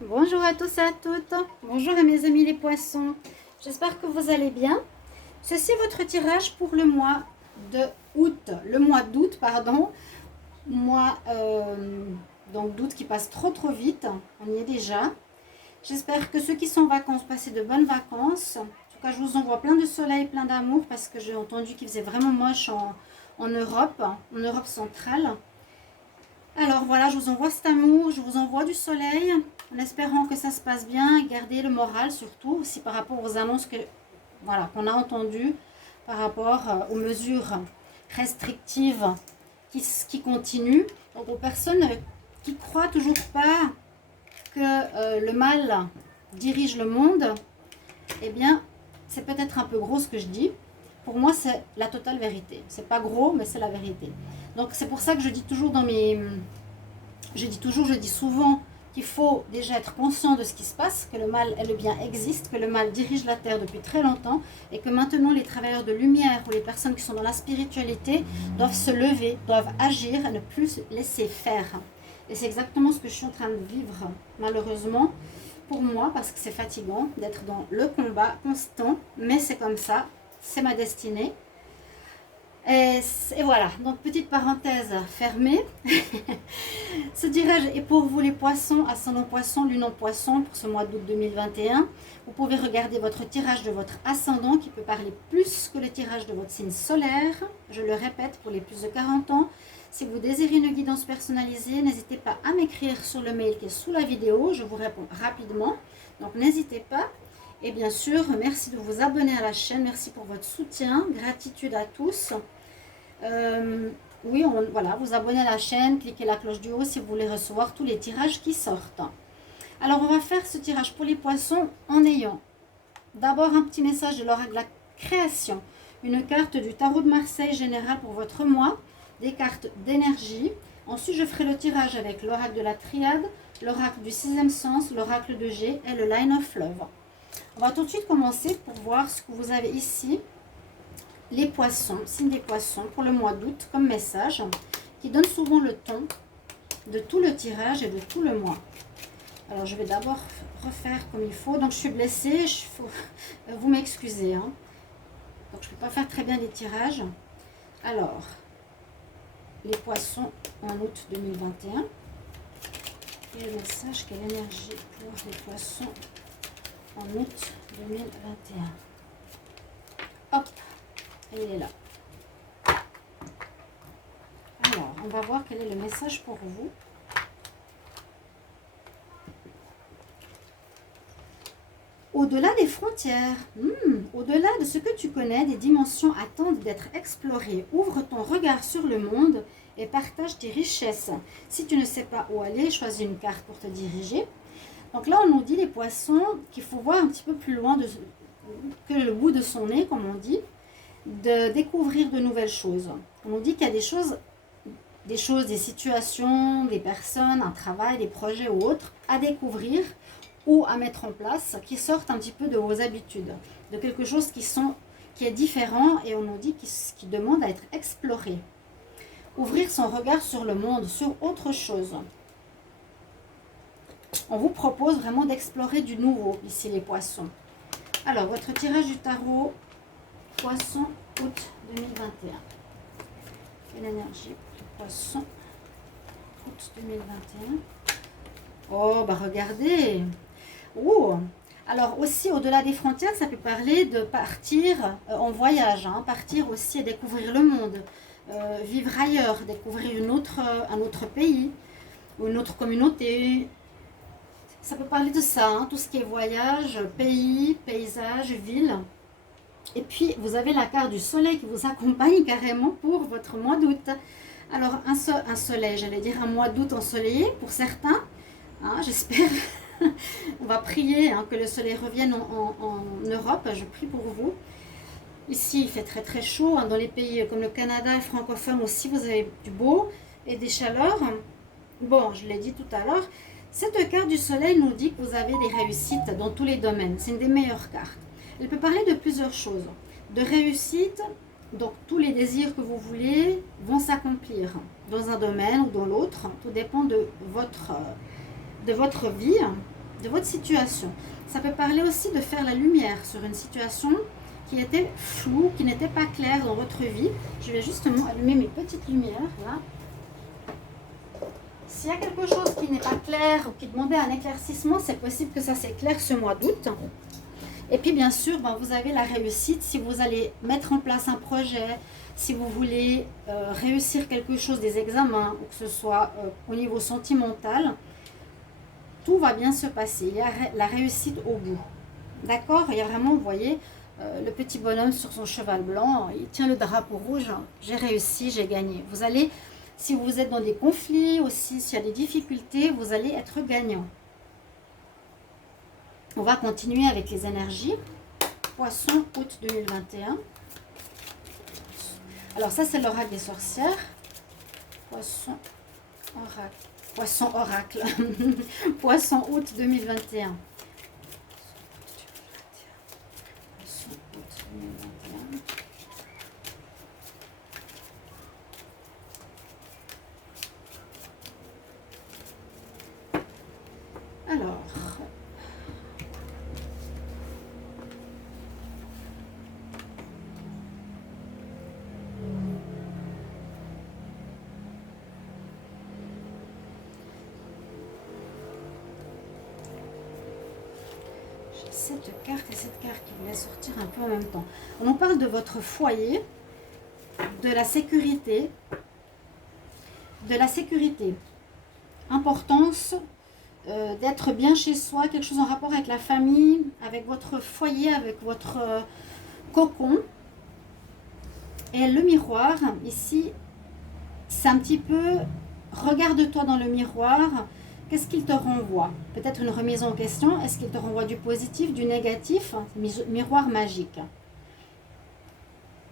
Bonjour à tous et à toutes. Bonjour à mes amis les poissons. J'espère que vous allez bien. Ceci est votre tirage pour le mois de août. Le mois d'août, pardon. Mois donc d'août qui passe trop vite. On y est déjà. J'espère que ceux qui sont en vacances passent de bonnes vacances. En tout cas, je vous envoie plein de soleil, plein d'amour parce que j'ai entendu qu'il faisait vraiment moche en Europe centrale. Alors voilà, je vous envoie cet amour, je vous envoie du soleil, en espérant que ça se passe bien et garder le moral surtout, aussi par rapport aux annonces qu'on a entendues, par rapport aux mesures restrictives qui continuent. Donc aux personnes qui croient toujours pas que le mal dirige le monde, eh bien c'est peut-être un peu gros ce que je dis. Pour moi c'est la totale vérité. C'est pas gros mais c'est la vérité. Donc c'est pour ça que je dis toujours je dis souvent qu'il faut déjà être conscient de ce qui se passe, que le mal et le bien existent, que le mal dirige la terre depuis très longtemps et que maintenant les travailleurs de lumière ou les personnes qui sont dans la spiritualité doivent se lever, doivent agir et ne plus laisser faire. Et c'est exactement ce que je suis en train de vivre malheureusement pour moi parce que c'est fatigant d'être dans le combat constant, mais c'est comme ça, c'est ma destinée. Et voilà, donc petite parenthèse fermée. Ce tirage est pour vous les poissons, ascendant poisson, lune en poisson pour ce mois d'août 2021. Vous pouvez regarder votre tirage de votre ascendant qui peut parler plus que le tirage de votre signe solaire. Je le répète pour les plus de 40 ans. Si vous désirez une guidance personnalisée, n'hésitez pas à m'écrire sur le mail qui est sous la vidéo. Je vous réponds rapidement. Donc n'hésitez pas. Et bien sûr, merci de vous abonner à la chaîne. Merci pour votre soutien. Gratitude à tous. Oui, voilà, vous abonnez à la chaîne, cliquez la cloche du haut si vous voulez recevoir tous les tirages qui sortent. Alors, on va faire ce tirage pour les poissons en ayant d'abord un petit message de l'oracle de la création, une carte du tarot de Marseille général pour votre mois, des cartes d'énergie. Ensuite, je ferai le tirage avec l'oracle de la triade, l'oracle du sixième sens, l'oracle de G et le line of love. On va tout de suite commencer pour voir ce que vous avez ici. Les poissons, signe des poissons pour le mois d'août comme message qui donne souvent le ton de tout le tirage et de tout le mois. Alors je vais d'abord refaire comme il faut. Donc je suis blessée, vous m'excusez. Hein. Donc je ne peux pas faire très bien les tirages. Alors, les poissons en août 2021. Quel message, quelle énergie pour les poissons en août 2021. Hop. Et il est là. Alors, on va voir quel est le message pour vous. Au-delà des frontières, au-delà de ce que tu connais, des dimensions attendent d'être explorées. Ouvre ton regard sur le monde et partage tes richesses. Si tu ne sais pas où aller, choisis une carte pour te diriger. Donc là, on nous dit les poissons qu'il faut voir un petit peu plus loin que le bout de son nez, comme on dit. De découvrir de nouvelles choses. On nous dit qu'il y a des choses, des situations, des personnes, un travail, des projets ou autres à découvrir ou à mettre en place qui sortent un petit peu de vos habitudes, de quelque chose qui est différent et on nous dit qui demande à être exploré. Ouvrir son regard sur le monde, sur autre chose. On vous propose vraiment d'explorer du nouveau ici les poissons. Alors, votre tirage du tarot Poisson, août 2021. Quelle énergie Poisson, août 2021. Oh, bah regardez. Oh, alors aussi, au-delà des frontières, ça peut parler de partir en voyage, hein, partir aussi et découvrir le monde, vivre ailleurs, découvrir un autre pays ou une autre communauté. Ça peut parler de ça, hein, tout ce qui est voyage, pays, paysage, ville. Et puis, vous avez la carte du soleil qui vous accompagne carrément pour votre mois d'août. Alors, un soleil, j'allais dire un mois d'août ensoleillé pour certains. Hein, j'espère. On va prier hein, que le soleil revienne en Europe. Je prie pour vous. Ici, il fait très chaud. Hein, dans les pays comme le Canada et francophone aussi, vous avez du beau et des chaleurs. Bon, je l'ai dit tout à l'heure. Cette carte du soleil nous dit que vous avez des réussites dans tous les domaines. C'est une des meilleures cartes. Elle peut parler de plusieurs choses. De réussite, donc tous les désirs que vous voulez vont s'accomplir dans un domaine ou dans l'autre. Tout dépend de votre vie. de votre situation. Ça peut parler aussi de faire la lumière sur une situation qui était floue, qui n'était pas claire dans votre vie. Je vais justement allumer mes petites lumières là. S'il y a quelque chose qui n'est pas clair ou qui demandait un éclaircissement, c'est possible que ça s'éclaire ce mois d'août. Et puis bien sûr, vous avez la réussite si vous allez mettre en place un projet, si vous voulez réussir quelque chose, des examens, ou que ce soit au niveau sentimental, tout va bien se passer. Il y a la réussite au bout. D'accord? Il y a vraiment, vous voyez, le petit bonhomme sur son cheval blanc, il tient le drapeau rouge. J'ai réussi, j'ai gagné. Vous allez, si vous êtes dans des conflits aussi, s'il y a des difficultés, vous allez être gagnant. On va continuer avec les énergies. Poisson, août 2021. Alors ça, c'est l'oracle des sorcières. Poisson, oracle. Poisson, oracle. Poisson, août 2021. Poisson, août 2021. Alors... cette carte et cette carte qui voulait sortir un peu en même temps. On nous parle de votre foyer, de la sécurité, importance d'être bien chez soi, quelque chose en rapport avec la famille, avec votre foyer, avec votre cocon. Et le miroir, ici, c'est un petit peu, regarde-toi dans le miroir. Qu'est-ce qu'il te renvoie? Peut-être une remise en question. Est-ce qu'il te renvoie du positif, du négatif? Miroir magique.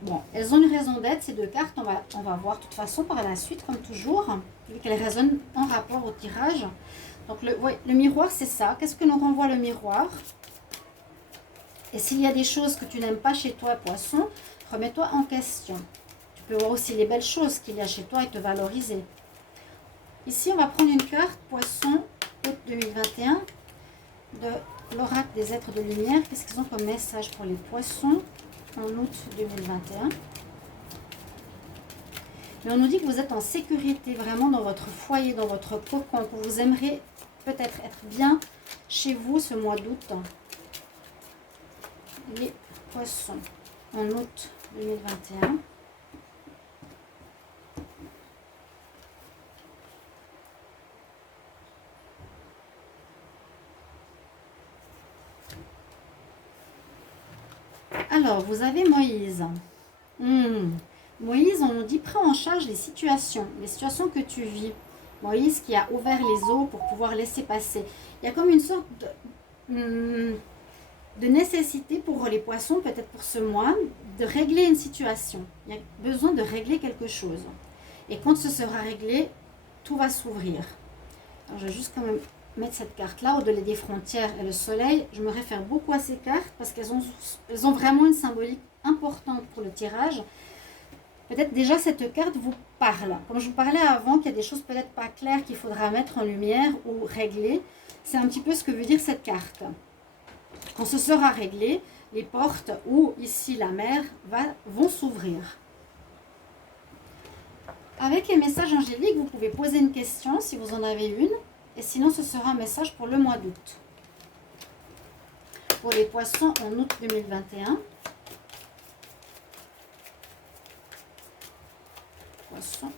Bon, elles ont une raison d'être, ces deux cartes. On va voir de toute façon par la suite, comme toujours, vu qu'elles résonnent en rapport au tirage. Donc, le miroir, c'est ça. Qu'est-ce que nous renvoie le miroir? Et s'il y a des choses que tu n'aimes pas chez toi, poisson, remets-toi en question. Tu peux voir aussi les belles choses qu'il y a chez toi et te valoriser. Ici, on va prendre une carte, Poisson, août 2021, de l'oracle des êtres de lumière. Qu'est-ce qu'ils ont comme message pour les poissons en août 2021? Mais on nous dit que vous êtes en sécurité, vraiment dans votre foyer, dans votre cocon, que vous aimeriez peut-être être bien chez vous ce mois d'août. Les poissons en août 2021. Alors, vous avez Moïse. Moïse, on nous dit, prends en charge les situations que tu vis. Moïse qui a ouvert les eaux pour pouvoir laisser passer. Il y a comme une sorte de nécessité pour les poissons, peut-être pour ce mois, de régler une situation. Il y a besoin de régler quelque chose. Et quand ce sera réglé, tout va s'ouvrir. Alors, je vais juste quand même mettre cette carte-là, au-delà des frontières et le soleil. Je me réfère beaucoup à ces cartes parce qu'elles ont vraiment une symbolique importante pour le tirage. Peut-être déjà cette carte vous parle. Comme je vous parlais avant, qu'il y a des choses peut-être pas claires qu'il faudra mettre en lumière ou régler. C'est un petit peu ce que veut dire cette carte. Quand ce sera réglé, les portes ou ici la mer vont s'ouvrir. Avec les messages angéliques, vous pouvez poser une question si vous en avez une. Et sinon, ce sera un message pour le mois d'août. Pour les poissons en août 2021. Poissons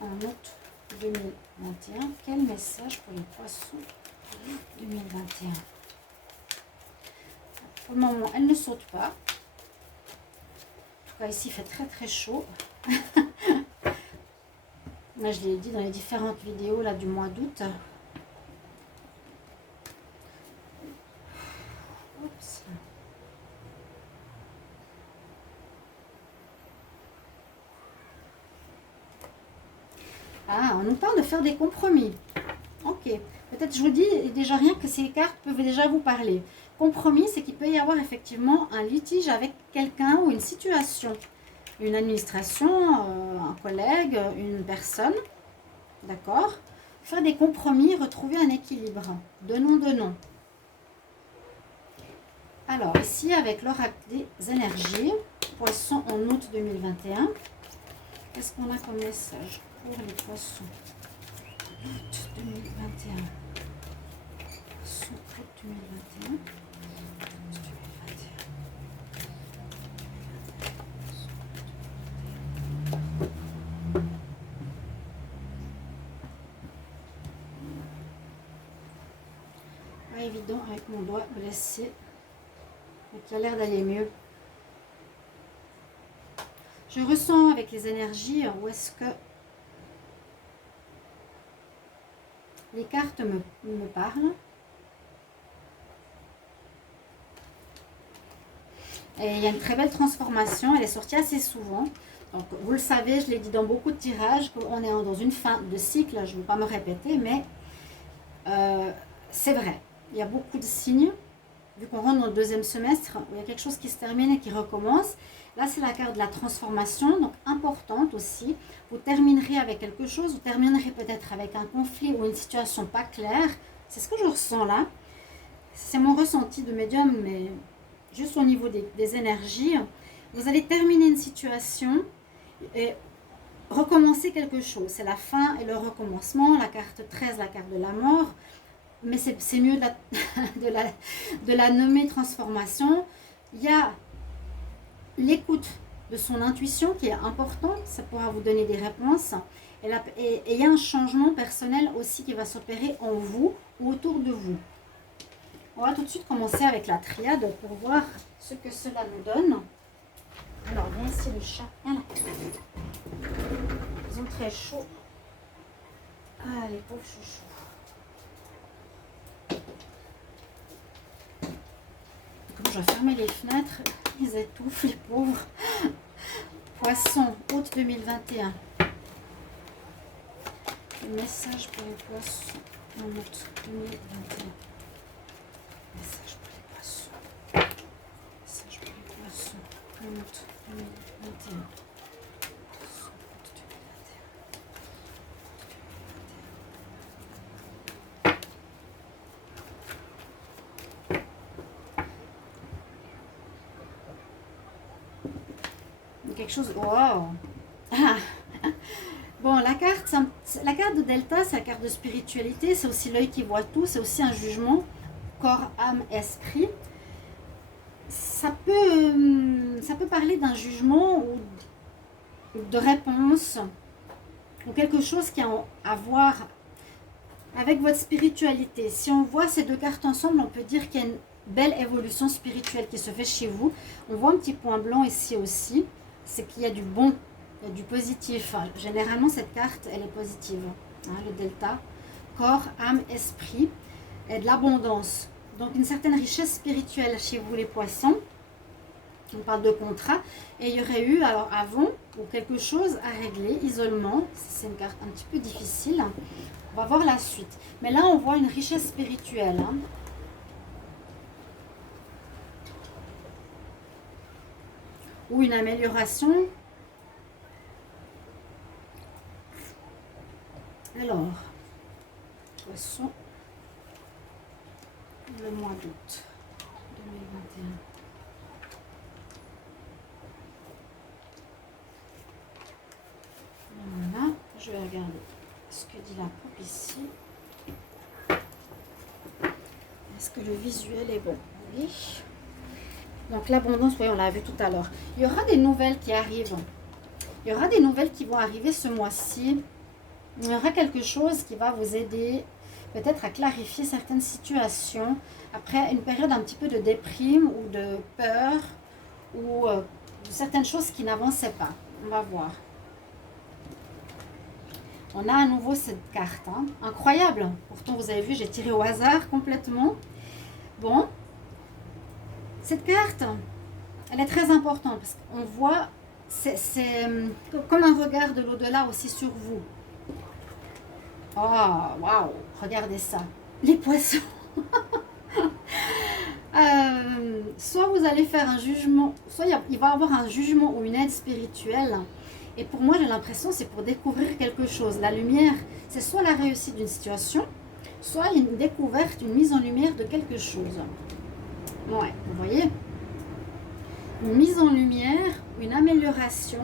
en août 2021. Quel message pour les poissons en août 2021? Pour le moment, elle ne saute pas. En tout cas, ici, il fait très très chaud. Là, je l'ai dit dans les différentes vidéos là, du mois d'août. Ah, on nous parle de faire des compromis. Ok. Peut-être, je vous dis déjà rien que ces cartes peuvent déjà vous parler. Compromis, c'est qu'il peut y avoir effectivement un litige avec quelqu'un ou une situation. Une administration, un collègue, une personne. D'accord? Faire des compromis, retrouver un équilibre. Donnons, donnons. Alors, ici, avec l'oracle des énergies, Poissons en août 2021, qu'est-ce qu'on a comme message pour les poissons? Août 2021. Poissons, août 2021. Pas évident avec mon doigt blessé, mais qui a l'air d'aller mieux. Je ressens avec les énergies où est-ce que les cartes me parlent. Et il y a une très belle transformation, elle est sortie assez souvent. Donc, vous le savez, je l'ai dit dans beaucoup de tirages, qu'on est dans une fin de cycle, je ne veux pas me répéter, mais c'est vrai. Il y a beaucoup de signes, vu qu'on rentre dans le deuxième semestre, où il y a quelque chose qui se termine et qui recommence. Là, c'est la carte de la transformation, donc importante aussi. Vous terminerez avec quelque chose, vous terminerez peut-être avec un conflit ou une situation pas claire. C'est ce que je ressens là. C'est mon ressenti de médium, mais juste au niveau des énergies. Vous allez terminer une situation et recommencer quelque chose. C'est la fin et le recommencement. La carte 13, la carte de la mort. Mais c'est mieux de la nommer transformation. Il y a l'écoute de son intuition qui est importante. Ça pourra vous donner des réponses. Et il y a un changement personnel aussi qui va s'opérer en vous ou autour de vous. On va tout de suite commencer avec la triade pour voir ce que cela nous donne. Alors, viens ici le chat. Viens là. Ils ont très chaud. Ah, les pauvres chouchous. Comme je vais fermer les fenêtres, ils étouffent, les pauvres. Poisson, août 2021. Le message pour les poissons en août 2021. Message pour les poissons. Message pour les poissons en août 2021. Quelque chose. Wow! Ah. Bon, la carte de Delta, c'est la carte de spiritualité, c'est aussi l'œil qui voit tout, c'est aussi un jugement, corps, âme, esprit. Ça peut parler d'un jugement ou de réponse, ou quelque chose qui a à voir avec votre spiritualité. Si on voit ces deux cartes ensemble, on peut dire qu'il y a une belle évolution spirituelle qui se fait chez vous. On voit un petit point blanc ici aussi, c'est qu'il y a du bon. Il y a du positif. Généralement, cette carte, elle est positive. Hein, le delta, corps, âme, esprit, et de l'abondance. Donc, une certaine richesse spirituelle chez vous, les poissons. On parle de contrat. Et il y aurait eu, alors avant, ou quelque chose à régler, isolement. C'est une carte un petit peu difficile. On va voir la suite. Mais là, on voit une richesse spirituelle. Hein. Ou une amélioration. Alors, poisson, le mois d'août 2021. Voilà, je vais regarder ce que dit la coupe ici. Est-ce que le visuel est bon? Oui. Donc l'abondance, oui, on l'a vu tout à l'heure. Il y aura des nouvelles qui arrivent. Il y aura des nouvelles qui vont arriver ce mois-ci. Il y aura quelque chose qui va vous aider peut-être à clarifier certaines situations après une période un petit peu de déprime ou de peur ou certaines choses qui n'avançaient pas. On va voir. On a à nouveau cette carte. Hein. Incroyable. Pourtant, vous avez vu, j'ai tiré au hasard complètement. Bon. Cette carte, elle est très importante parce qu'on voit, c'est comme un regard de l'au-delà aussi sur vous. Oh, waouh, regardez ça. Les poissons. Soit vous allez faire un jugement, soit il va y avoir un jugement ou une aide spirituelle. Et pour moi, j'ai l'impression c'est pour découvrir quelque chose. La lumière, c'est soit la réussite d'une situation, soit une découverte, une mise en lumière de quelque chose. Ouais, vous voyez, une mise en lumière, une amélioration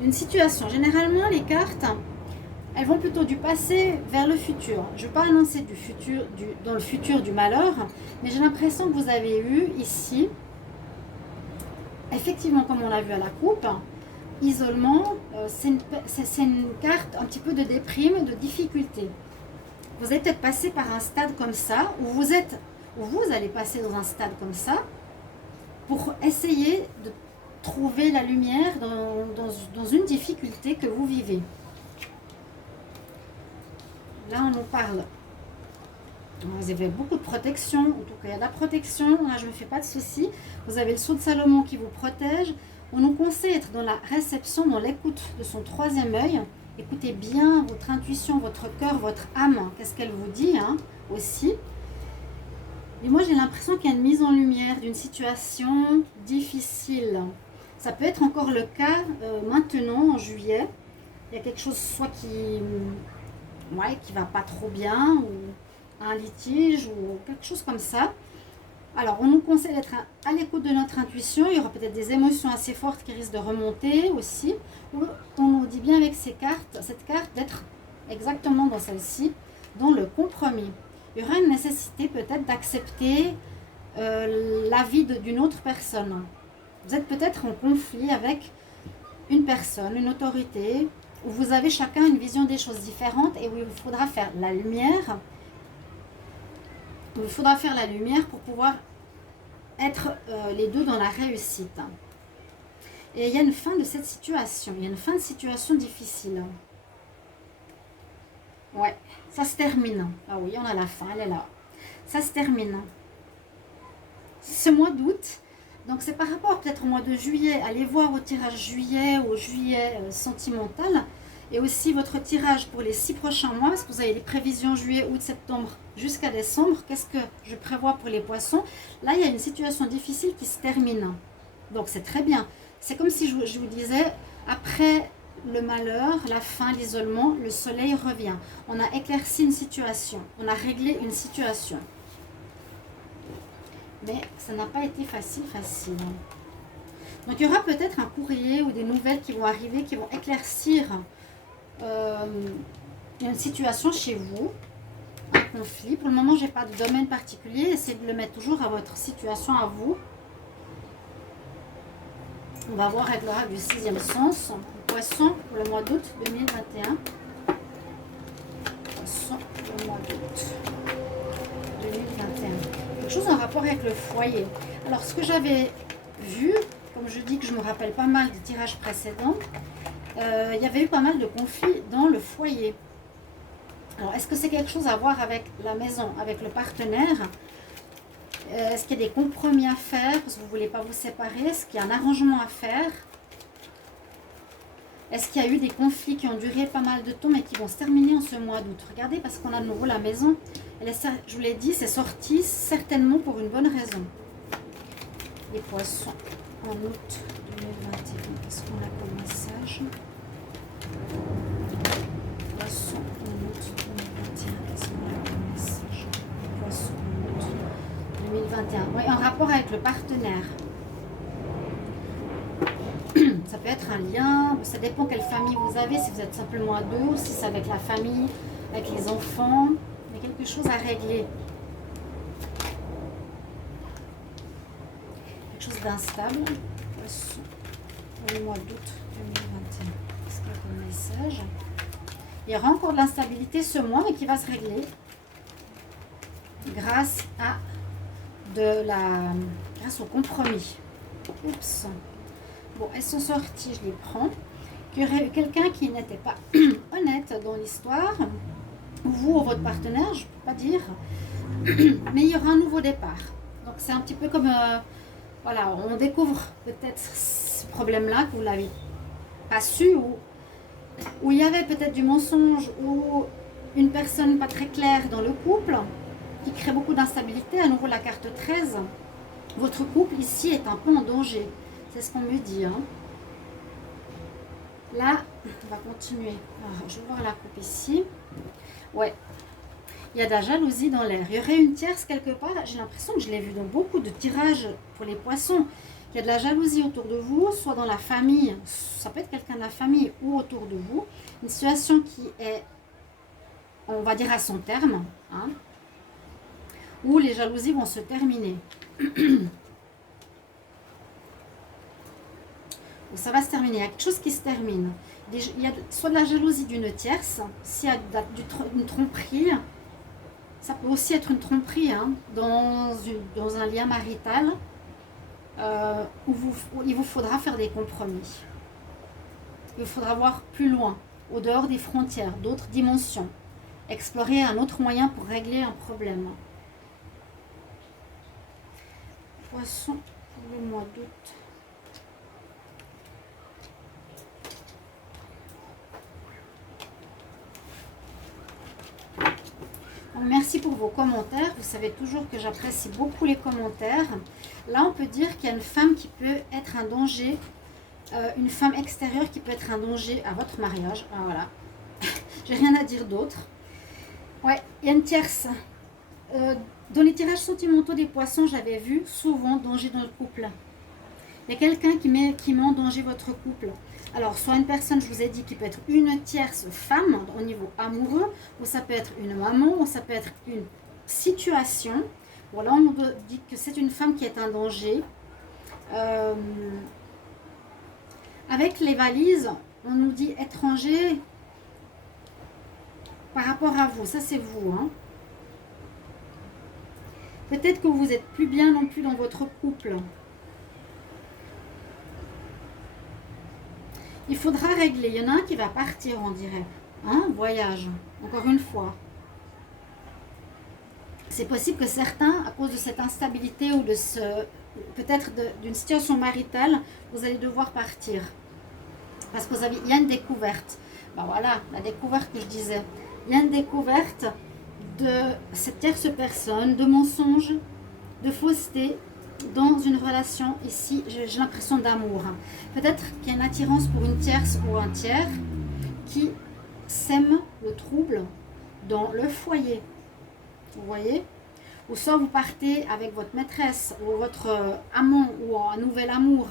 d'une situation. Généralement, les cartes, elles vont plutôt du passé vers le futur. Je ne vais pas annoncer du futur, dans le futur du malheur, mais j'ai l'impression que vous avez eu ici, effectivement, comme on l'a vu à la coupe, isolement, c'est une carte un petit peu de déprime, de difficulté. Vous allez peut-être passer par un stade comme ça, où vous allez passer dans un stade comme ça, pour essayer de trouver la lumière dans une difficulté que vous vivez. Là, on nous parle. Vous avez beaucoup de protection, en tout cas il y a de la protection, là je ne me fais pas de soucis. Vous avez le sceau de Salomon qui vous protège. On nous conseille d'être dans la réception, dans l'écoute de son troisième œil. Écoutez bien votre intuition, votre cœur, votre âme, qu'est-ce qu'elle vous dit aussi. Et moi j'ai l'impression qu'il y a une mise en lumière d'une situation difficile. Ça peut être encore le cas maintenant en juillet. Il y a quelque chose soit qui va pas trop bien, ou un litige ou quelque chose comme ça. Alors on nous conseille d'être à l'écoute de notre intuition. Il y aura peut-être des émotions assez fortes qui risquent de remonter aussi. On nous dit bien avec cette carte d'être exactement dans celle-ci, dans le compromis. Il y aura une nécessité peut-être d'accepter l'avis d'une autre personne. Vous êtes peut-être en conflit avec une personne, une autorité, où vous avez chacun une vision des choses différentes et où il vous faudra faire la lumière. Il faudra faire la lumière pour pouvoir être les deux dans la réussite. Et il y a une fin de cette situation. Il y a une fin de situation difficile. Ouais, ça se termine. Ah oui, on a la fin, elle est là. Ça se termine. Ce mois d'août, donc c'est par rapport peut-être au mois de juillet. Allez voir au tirage juillet, au juillet sentimental. Et aussi votre tirage pour les 6 prochains mois, parce que vous avez les prévisions juillet, août, septembre jusqu'à décembre. Qu'est-ce que je prévois pour les poissons? Là, il y a une situation difficile qui se termine. Donc c'est très bien. C'est comme si je vous disais, après le malheur, la fin, l'isolement, le soleil revient. On a éclairci une situation, on a réglé une situation. Mais ça n'a pas été facile. Donc il y aura peut-être un courrier ou des nouvelles qui vont arriver, qui vont éclaircir une situation chez vous, un conflit. Pour le moment, je n'ai pas de domaine particulier. Essayez de le mettre toujours à votre situation, à vous. On va voir avec l'oracle du 6e sens. Poisson pour le mois d'août 2021. Poisson pour le mois d'août 2021. Quelque chose en rapport avec le foyer. Alors, ce que j'avais vu, comme je dis que je me rappelle pas mal des tirages précédents, il y avait eu pas mal de conflits dans le foyer. Alors, est-ce que c'est quelque chose à voir avec la maison, avec le partenaire? Est-ce qu'il y a des compromis à faire parce que vous ne voulez pas vous séparer? Est-ce qu'il y a un arrangement à faire? Est-ce qu'il y a eu des conflits qui ont duré pas mal de temps mais qui vont se terminer en ce mois d'août? Regardez, parce qu'on a de nouveau la maison. Je vous l'ai dit, c'est sorti certainement pour une bonne raison. Les poissons en août 2021. Qu'est-ce qu'on a comme message? Poissons en août 2021. Qu'est-ce qu'on a comme message? Poissons en août 2021. Oui, en rapport avec le partenaire. Ça peut être un lien, ça dépend quelle famille vous avez, si vous êtes simplement à deux, si c'est avec la famille, avec les enfants. Il y a quelque chose à régler. Quelque chose d'instable. Pour le mois d'août 2021. Qu'est-ce qu'il y a comme message? Il y aura encore de l'instabilité ce mois, mais qui va se régler grâce à grâce au compromis. Oups. Bon, elles sont sorties, je les prends. Il y aurait eu quelqu'un qui n'était pas honnête dans l'histoire, vous ou votre partenaire, je ne peux pas dire, mais il y aura un nouveau départ. Donc c'est un petit peu comme, voilà, on découvre peut-être ce problème-là que vous ne l'avez pas su, où il y avait peut-être du mensonge, ou une personne pas très claire dans le couple, qui crée beaucoup d'instabilité. À nouveau la carte 13, votre couple ici est un peu en danger. C'est ce qu'on me dit. Là, on va continuer. Alors, je vais voir la coupe ici. Ouais. Il y a de la jalousie dans l'air. Il y aurait une tierce quelque part. J'ai l'impression que je l'ai vu dans beaucoup de tirages pour les poissons. Il y a de la jalousie autour de vous, soit dans la famille, ça peut être quelqu'un de la famille ou autour de vous. Une situation qui est, on va dire, à son terme, hein, où les jalousies vont se terminer. Ça va se terminer. Il y a quelque chose qui se termine. Il y a soit de la jalousie d'une tierce, s'il y a une tromperie. Ça peut aussi être une tromperie hein, dans un lien marital où il vous faudra faire des compromis. Il faudra voir plus loin, au dehors des frontières, d'autres dimensions. Explorer un autre moyen pour régler un problème. Poisson pour le mois d'août. Merci pour vos commentaires. Vous savez toujours que j'apprécie beaucoup les commentaires. Là, on peut dire qu'il y a une femme qui peut être un danger, une femme extérieure qui peut être un danger à votre mariage. Ah, voilà. J'ai rien à dire d'autre. Ouais, il y a une tierce. Dans les tirages sentimentaux des poissons, j'avais vu souvent danger dans le couple. Il y a quelqu'un qui met en danger votre couple. Alors, soit une personne, je vous ai dit, qui peut être une tierce femme au niveau amoureux, ou ça peut être une maman, ou ça peut être une situation. Bon, là, on nous dit que c'est une femme qui est un danger. Avec les valises, on nous dit étranger par rapport à vous. Ça, c'est vous. Hein. Peut-être que vous n'êtes plus bien non plus dans votre couple. Il faudra régler. Il y en a un qui va partir, on dirait. Hein, voyage. Encore une fois. C'est possible que certains, à cause de cette instabilité ou de peut-être d'une situation maritale, vous allez devoir partir. Parce que il y a une découverte. Ben voilà, la découverte que je disais. Il y a une découverte de cette tierce personne, de mensonges, de fausseté, dans une relation ici, j'ai l'impression d'amour. Peut-être qu'il y a une attirance pour une tierce ou un tiers qui sème le trouble dans le foyer. Vous voyez? Ou soit vous partez avec votre maîtresse ou votre amant ou un nouvel amour.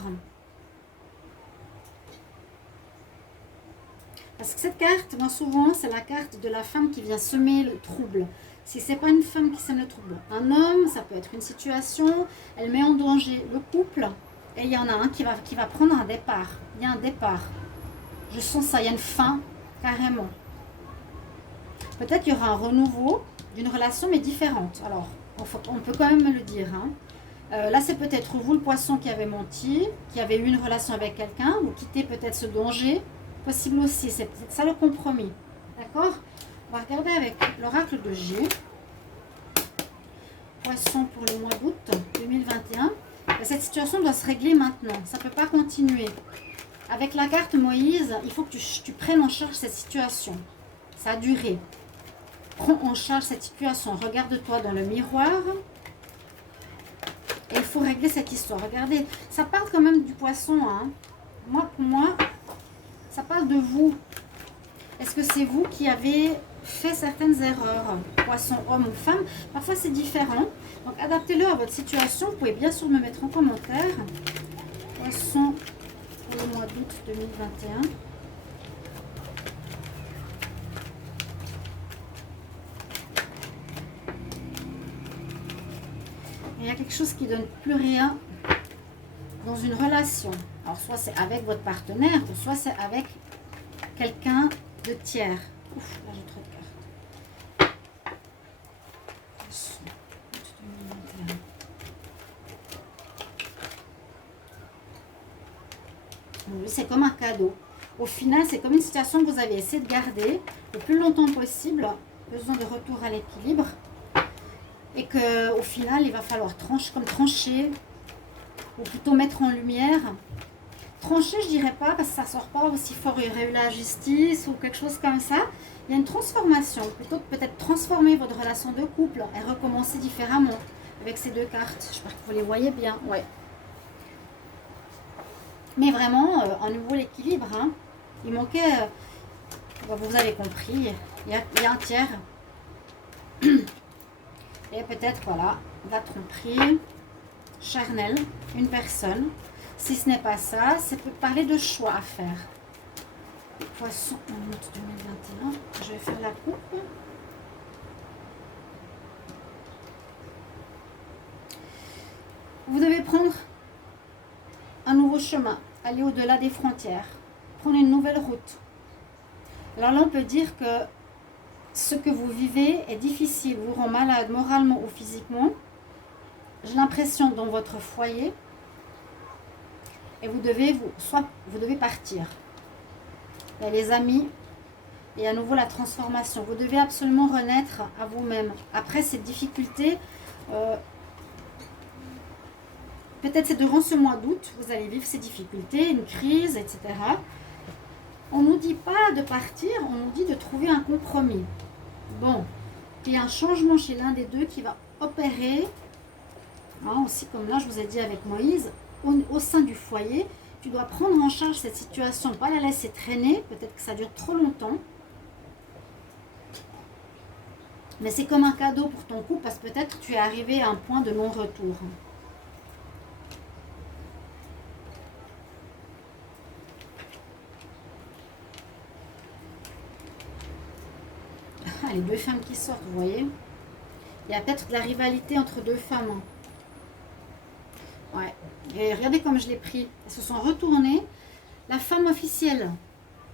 Parce que cette carte, moi souvent, c'est la carte de la femme qui vient semer le trouble. Si ce n'est pas une femme qui sème le trouble, un homme, ça peut être une situation, elle met en danger le couple, et il y en a un qui va prendre un départ. Il y a un départ. Je sens ça, il y a une fin, carrément. Peut-être qu'il y aura un renouveau d'une relation, mais différente. Alors, on peut quand même me le dire. Hein. Là, c'est peut-être vous, le poisson, qui avez menti, qui avez eu une relation avec quelqu'un, vous quittez peut-être ce danger. Possible aussi, c'est peut-être ça le compromis. D'accord? On va regarder avec l'oracle de G. Poisson pour le mois d'août 2021. Cette situation doit se régler maintenant. Ça ne peut pas continuer. Avec la carte Moïse, il faut que tu prennes en charge cette situation. Ça a duré. Prends en charge cette situation. Regarde-toi dans le miroir. Et il faut régler cette histoire. Regardez, ça parle quand même du poisson. Hein. Pour moi, ça parle de vous. Est-ce que c'est vous qui avez fait certaines erreurs, poisson, homme ou femme? Parfois c'est différent. Donc adaptez-le à votre situation. Vous pouvez bien sûr me mettre en commentaire. Poisson pour le mois d'août 2021. Il y a quelque chose qui ne donne plus rien dans une relation. Alors soit c'est avec votre partenaire, ou soit c'est avec quelqu'un de tiers. Ouf, là j'ai trop de cartes. Oui, c'est comme un cadeau. Au final, c'est comme une situation que vous avez essayé de garder le plus longtemps possible, besoin de retour à l'équilibre. Et qu'au final, il va falloir trancher, ou plutôt mettre en lumière. Trancher, je dirais pas, parce que ça sort pas aussi fort. Il y aurait eu la justice ou quelque chose comme ça. Il y a une transformation. Plutôt que peut-être transformer votre relation de couple et recommencer différemment avec ces deux cartes. J'espère que vous les voyez bien. Ouais. Mais vraiment, en nouveau l'équilibre. Hein, il manquait, vous avez compris, il y a un tiers. Et peut-être, voilà, la tromperie, charnel, une personne. Si ce n'est pas ça, ça peut parler de choix à faire. Poisson en août 2021. Je vais faire la coupe. Vous devez prendre un nouveau chemin, aller au-delà des frontières, prendre une nouvelle route. Alors là, on peut dire que ce que vous vivez est difficile, vous rend malade moralement ou physiquement. J'ai l'impression dans votre foyer et vous devez partir. Il y a les amis et à nouveau la transformation. Vous devez absolument renaître à vous-même. Après cette difficulté, peut-être c'est durant ce mois d'août, vous allez vivre ces difficultés, une crise, etc. On ne nous dit pas de partir, on nous dit de trouver un compromis. Bon, il y a un changement chez l'un des deux qui va opérer, hein, aussi comme là je vous ai dit avec Moïse, au sein du foyer. Tu dois prendre en charge cette situation, pas la laisser traîner, peut-être que ça dure trop longtemps. Mais c'est comme un cadeau pour ton couple parce que peut-être tu es arrivé à un point de non-retour. Les deux femmes qui sortent, vous voyez. Il y a peut-être de la rivalité entre deux femmes. Ouais. Et regardez comme je l'ai pris. Elles se sont retournées. La femme officielle,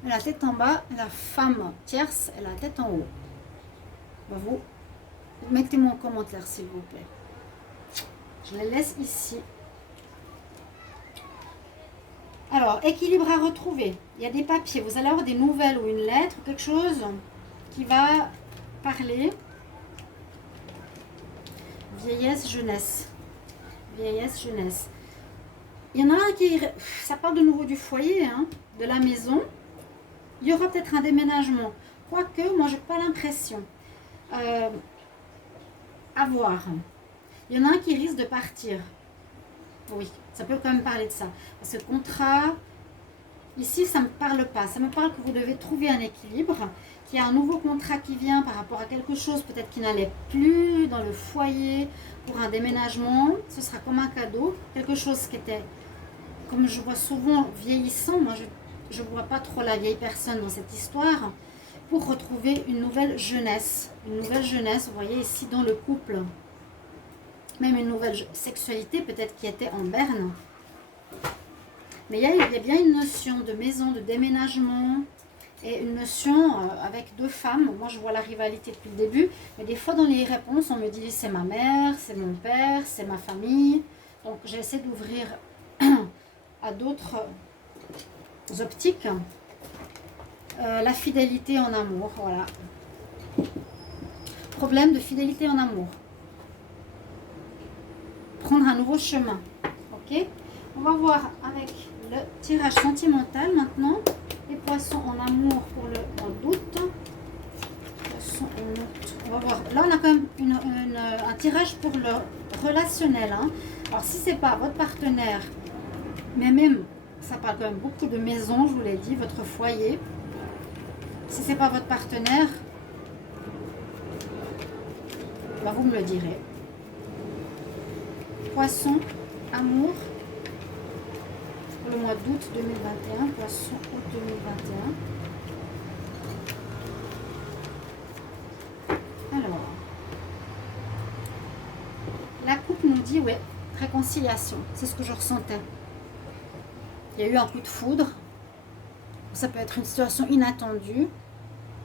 elle a la tête en bas. La femme tierce, elle a la tête en haut. Ben vous, mettez-moi en commentaire s'il vous plaît. Je les laisse ici. Alors, équilibre à retrouver. Il y a des papiers. Vous allez avoir des nouvelles ou une lettre ou quelque chose qui va parler. Vieillesse, jeunesse. Vieillesse, jeunesse. Il y en a un qui... Ça parle de nouveau du foyer, hein, de la maison. Il y aura peut-être un déménagement. Quoique, moi, je n'ai pas l'impression. À voir. Il y en a un qui risque de partir. Oui, ça peut quand même parler de ça. Parce que contrat, ici, ça ne me parle pas. Ça me parle que vous devez trouver un équilibre, qu'il y a un nouveau contrat qui vient par rapport à quelque chose peut-être qui n'allait plus dans le foyer pour un déménagement. Ce sera comme un cadeau. Quelque chose qui était, comme je vois souvent, vieillissant. Moi, je ne vois pas trop la vieille personne dans cette histoire. Pour retrouver une nouvelle jeunesse. Une nouvelle jeunesse, vous voyez ici dans le couple. Même une nouvelle sexualité peut-être qui était en berne. Mais il y a bien une notion de maison, de déménagement et une notion avec deux femmes. Moi je vois la rivalité depuis le début, mais des fois dans les réponses on me dit c'est ma mère, c'est mon père, c'est ma famille. Donc j'essaie d'ouvrir à d'autres optiques. La fidélité en amour, voilà. Problème de fidélité en amour. Prendre un nouveau chemin. Ok, on va voir avec le tirage sentimental maintenant. Les poissons en amour pour le mois d'août. Poissons en août. On va voir. Là, on a quand même un tirage pour le relationnel. Hein. Alors, si ce n'est pas votre partenaire, mais même, ça parle quand même beaucoup de maison, je vous l'ai dit, votre foyer. Si ce n'est pas votre partenaire, bah, vous me le direz. Poisson, amour, pour le mois d'août 2021, poisson août 2021. Alors, la coupe nous dit, ouais, réconciliation, c'est ce que je ressentais. Il y a eu un coup de foudre, ça peut être une situation inattendue,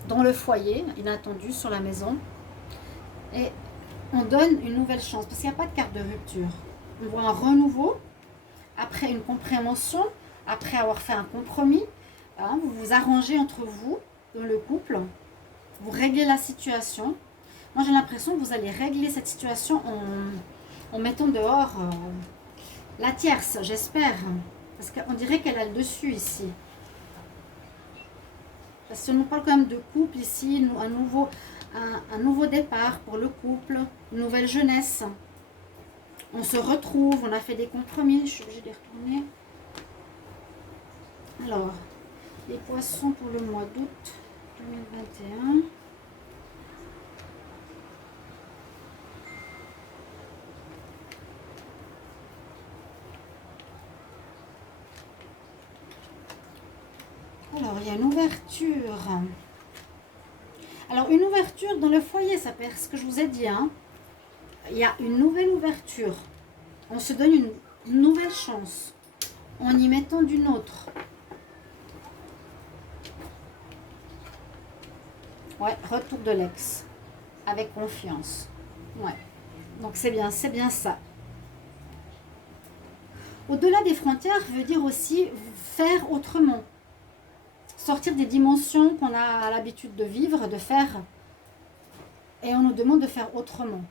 dans le foyer, inattendue sur la maison, et on donne une nouvelle chance, parce qu'il n'y a pas de carte de rupture. On voit un renouveau, après une compréhension, après avoir fait un compromis, hein, vous vous arrangez entre vous, dans le couple, vous réglez la situation. Moi j'ai l'impression que vous allez régler cette situation en mettant dehors la tierce, j'espère, parce qu'on dirait qu'elle a le dessus ici. Parce qu'on nous parle quand même de couple ici, un nouveau départ pour le couple, une nouvelle jeunesse. On se retrouve, on a fait des compromis, je suis obligée de les retourner. Alors, les poissons pour le mois d'août 2021. il y a une ouverture. Alors, une ouverture dans le foyer, ça peut être ce que je vous ai dit. Hein. Il y a une nouvelle ouverture. On se donne une nouvelle chance en y mettant d'une autre. Ouais, retour de l'ex. Avec confiance. Ouais. Donc, c'est bien ça. Au-delà des frontières veut dire aussi faire autrement. Sortir des dimensions qu'on a l'habitude de vivre, de faire. Et on nous demande de faire autrement.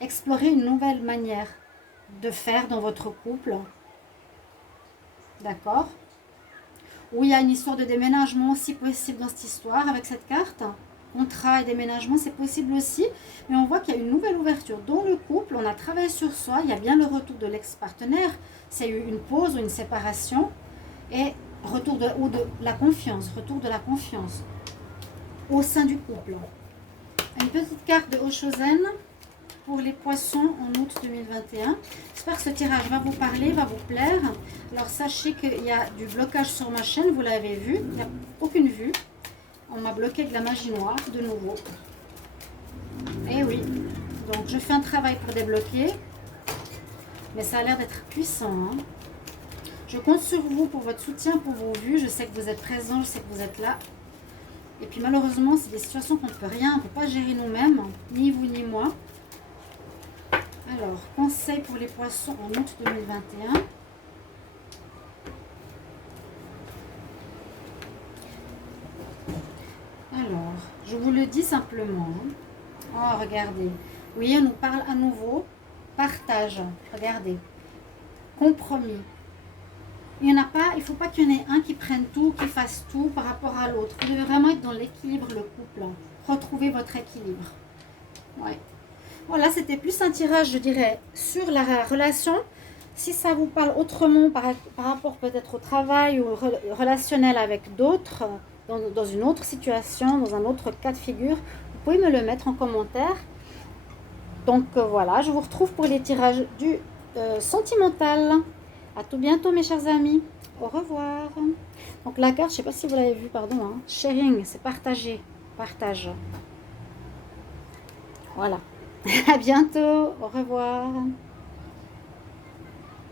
Explorer une nouvelle manière de faire dans votre couple. D'accord? Où il y a une histoire de déménagement aussi possible dans cette histoire avec cette carte. Contrat et déménagement, c'est possible aussi. Mais on voit qu'il y a une nouvelle ouverture. Dans le couple, on a travaillé sur soi. Il y a bien le retour de l'ex-partenaire. C'est eu une pause ou une séparation. Et retour de la confiance. Retour de la confiance au sein du couple. Une petite carte de Oshozen pour les poissons en août 2021. J'espère que ce tirage va vous parler, va vous plaire. Alors sachez qu'il y a du blocage sur ma chaîne, vous l'avez vu. Il n'y a aucune vue. On m'a bloqué de la magie noire de nouveau. Et oui, donc je fais un travail pour débloquer. Mais ça a l'air d'être puissant. Hein. Je compte sur vous pour votre soutien, pour vos vues. Je sais que vous êtes présents, je sais que vous êtes là. Et puis malheureusement, c'est des situations qu'on ne peut rien, on ne peut pas gérer nous-mêmes, ni vous ni moi. Alors, conseil pour les poissons en août 2021. Alors, je vous le dis simplement. Oh, regardez. Oui, on nous parle à nouveau. Partage. Regardez. Compromis. Il n'y en a pas, il ne faut pas qu'il y en ait un qui prenne tout, qui fasse tout par rapport à l'autre. Vous devez vraiment être dans l'équilibre, le couple. Retrouver votre équilibre. Ouais. Voilà, c'était plus un tirage, je dirais, sur la relation. Si ça vous parle autrement par rapport peut-être au travail ou relationnel avec d'autres, dans une autre situation, dans un autre cas de figure, vous pouvez me le mettre en commentaire. Donc voilà, je vous retrouve pour les tirages du sentimental. À tout bientôt mes chers amis. Au revoir. Donc la carte, je ne sais pas si vous l'avez vu, pardon. Hein. Sharing, c'est partager. Partage. Voilà. À bientôt. Au revoir.